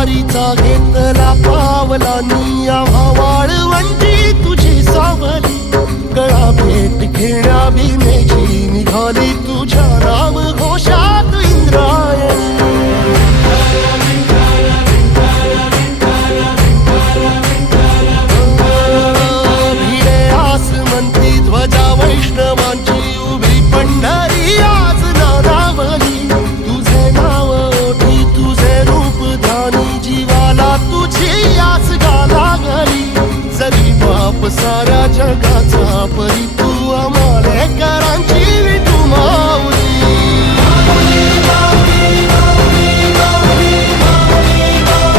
वारीचा घेतला पावलांनी आम्हा वाळवंटी तुझी सावली गळा भेट घेण्या भीमेची निघाली तुझ्या नाम घोषात इंद्रायणी भिडे आसमंती ध्वजा वैष्णवांची उभी पंढरी आज नानावली तुझे नाव ओठी तुझे रूप ध्यानी जीवाला तुझी आस गा लागली जरी बाप साऱ्या जगाचा परी